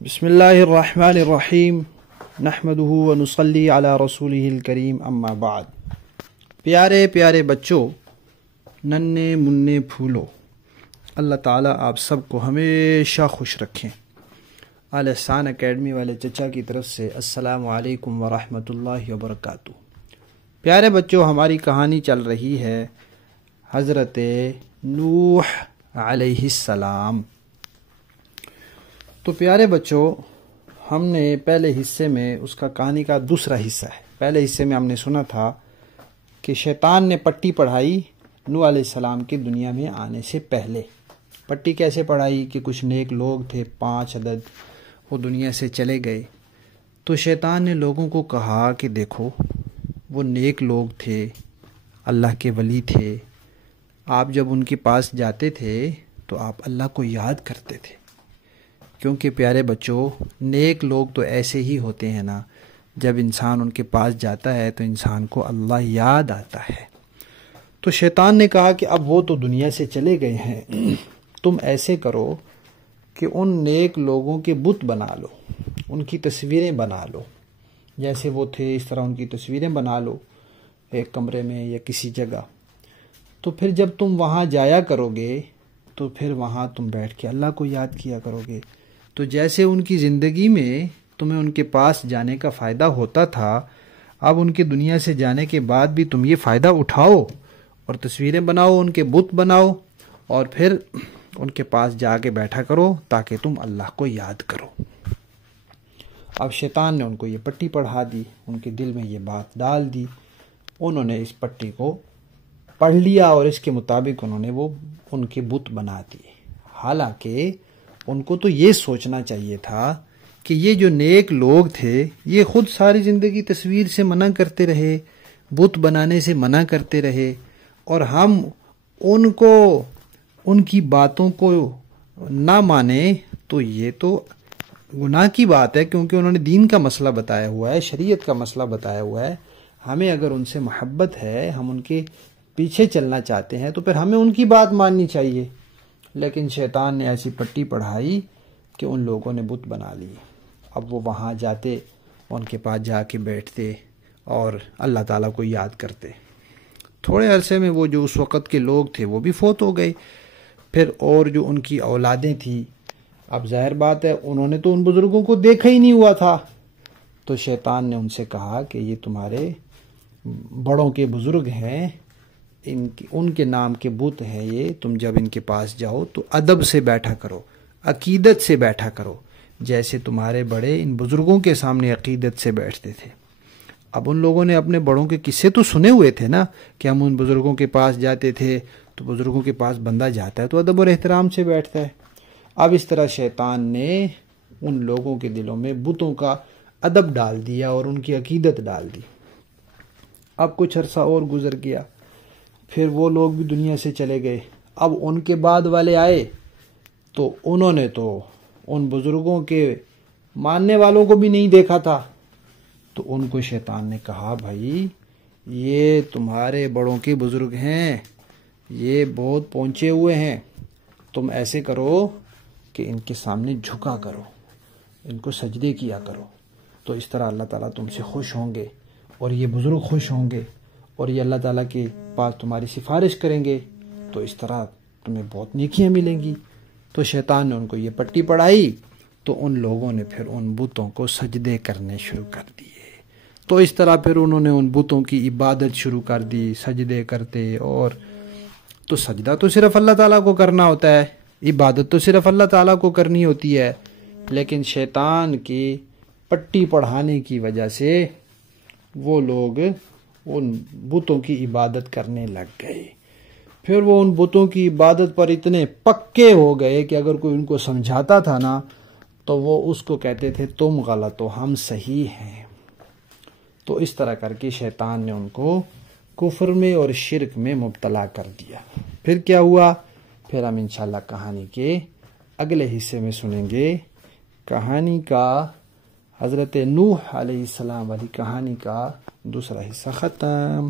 بسم اللہ الرحمن الرحیم نحمدہ ونصلی علی رسولہ الکریم اما بعد۔ پیارے پیارے بچوں، ننھے منھے پھولو، اللہ تعالیٰ آپ سب کو ہمیشہ خوش رکھیں۔ احسان اکیڈمی والے چچا کی طرف سے السلام علیکم ورحمۃ اللہ وبرکاتہ۔ پیارے بچوں، ہماری کہانی چل رہی ہے حضرت نوح علیہ السلام۔ تو پیارے بچوں، ہم نے پہلے حصے میں اس کا کہانی کا دوسرا حصہ ہے۔ پہلے حصے میں ہم نے سنا تھا کہ شیطان نے پٹی پڑھائی نوح علیہ السلام کی دنیا میں آنے سے پہلے۔ پٹی کیسے پڑھائی کہ کچھ نیک لوگ تھے، 5 عدد، وہ دنیا سے چلے گئے۔ تو شیطان نے لوگوں کو کہا کہ دیکھو، وہ نیک لوگ تھے، اللہ کے ولی تھے، آپ جب ان کے پاس جاتے تھے تو آپ اللہ کو یاد کرتے تھے، کیونکہ پیارے بچوں، نیک لوگ تو ایسے ہی ہوتے ہیں نا، جب انسان ان کے پاس جاتا ہے تو انسان کو اللہ یاد آتا ہے۔ تو شیطان نے کہا کہ اب وہ تو دنیا سے چلے گئے ہیں، تم ایسے کرو کہ ان نیک لوگوں کے بت بنا لو، ان کی تصویریں بنا لو، جیسے وہ تھے اس طرح ان کی تصویریں بنا لو ایک کمرے میں یا کسی جگہ۔ تو پھر جب تم وہاں جایا کرو گے تو پھر وہاں تم بیٹھ کے اللہ کو یاد کیا کرو گے۔ تو جیسے ان کی زندگی میں تمہیں ان کے پاس جانے کا فائدہ ہوتا تھا، اب ان کی دنیا سے جانے کے بعد بھی تم یہ فائدہ اٹھاؤ اور تصویریں بناؤ، ان کے بت بناؤ، اور پھر ان کے پاس جا کے بیٹھا کرو تاکہ تم اللہ کو یاد کرو۔ اب شیطان نے ان کو یہ پٹی پڑھا دی، ان کے دل میں یہ بات ڈال دی، انہوں نے اس پٹی کو پڑھ لیا اور اس کے مطابق انہوں نے وہ ان کے بت بنا دیے۔ حالانکہ ان کو تو یہ سوچنا چاہیے تھا کہ یہ جو نیک لوگ تھے یہ خود ساری زندگی تصویر سے منع کرتے رہے، بت بنانے سے منع کرتے رہے، اور ہم ان کو ان کی باتوں کو نہ مانیں تو یہ تو گناہ کی بات ہے، کیونکہ انہوں نے دین کا مسئلہ بتایا ہوا ہے، شریعت کا مسئلہ بتایا ہوا ہے۔ ہمیں اگر ان سے محبت ہے، ہم ان کے پیچھے چلنا چاہتے ہیں تو پھر ہمیں ان کی بات ماننی چاہیے۔ لیکن شیطان نے ایسی پٹی پڑھائی کہ ان لوگوں نے بت بنا لی۔ اب وہ وہاں جاتے، ان کے پاس جا کے بیٹھتے اور اللہ تعالیٰ کو یاد کرتے۔ تھوڑے عرصے میں وہ جو اس وقت کے لوگ تھے وہ بھی فوت ہو گئے۔ پھر اور جو ان کی اولادیں تھیں، اب ظاہر بات ہے انہوں نے تو ان بزرگوں کو دیکھا ہی نہیں ہوا تھا۔ تو شیطان نے ان سے کہا کہ یہ تمہارے بڑوں کے بزرگ ہیں، ان کے نام کے بت ہیں یہ، تم جب ان کے پاس جاؤ تو ادب سے بیٹھا کرو، عقیدت سے بیٹھا کرو، جیسے تمہارے بڑے ان بزرگوں کے سامنے عقیدت سے بیٹھتے تھے۔ اب ان لوگوں نے اپنے بڑوں کے قصے تو سنے ہوئے تھے نا، کہ ہم ان بزرگوں کے پاس جاتے تھے، تو بزرگوں کے پاس بندہ جاتا ہے تو ادب اور احترام سے بیٹھتا ہے۔ اب اس طرح شیطان نے ان لوگوں کے دلوں میں بتوں کا ادب ڈال دیا اور ان کی عقیدت ڈال دی۔ اب کچھ عرصہ اور گزر گیا، پھر وہ لوگ بھی دنیا سے چلے گئے۔ اب ان کے بعد والے آئے تو انہوں نے تو ان بزرگوں کے ماننے والوں کو بھی نہیں دیکھا تھا۔ تو ان کو شیطان نے کہا، بھائی یہ تمہارے بڑوں کے بزرگ ہیں، یہ بہت پہنچے ہوئے ہیں، تم ایسے کرو کہ ان کے سامنے جھکا کرو، ان کو سجدے کیا کرو، تو اس طرح اللہ تعالیٰ تم سے خوش ہوں گے اور یہ بزرگ خوش ہوں گے اور یہ اللہ تعالیٰ کے پاس تمہاری سفارش کریں گے، تو اس طرح تمہیں بہت نیکیاں ملیں گی۔ تو شیطان نے ان کو یہ پٹی پڑھائی تو ان لوگوں نے پھر ان بتوں کو سجدے کرنے شروع کر دیے۔ تو اس طرح پھر انہوں نے ان بتوں کی عبادت شروع کر دی، سجدے کرتے، اور تو سجدہ تو صرف اللہ تعالیٰ کو کرنا ہوتا ہے، عبادت تو صرف اللہ تعالیٰ کو کرنی ہوتی ہے، لیکن شیطان کی پٹی پڑھانے کی وجہ سے وہ لوگ ان بتوں کی عبادت کرنے لگ گئے۔ پھر وہ ان بتوں کی عبادت پر اتنے پکے ہو گئے کہ اگر کوئی ان کو سمجھاتا تھا نا تو وہ اس کو کہتے تھے تم غلط ہو، ہم صحیح ہیں۔ تو اس طرح کر کے شیطان نے ان کو کفر میں اور شرک میں مبتلا کر دیا۔ پھر کیا ہوا، پھر ہم انشاءاللہ کہانی کے اگلے حصے میں سنیں گے۔ کہانی کا حضرت نوح علیہ السلام والی کہانی کا دوسرا حصہ ختم۔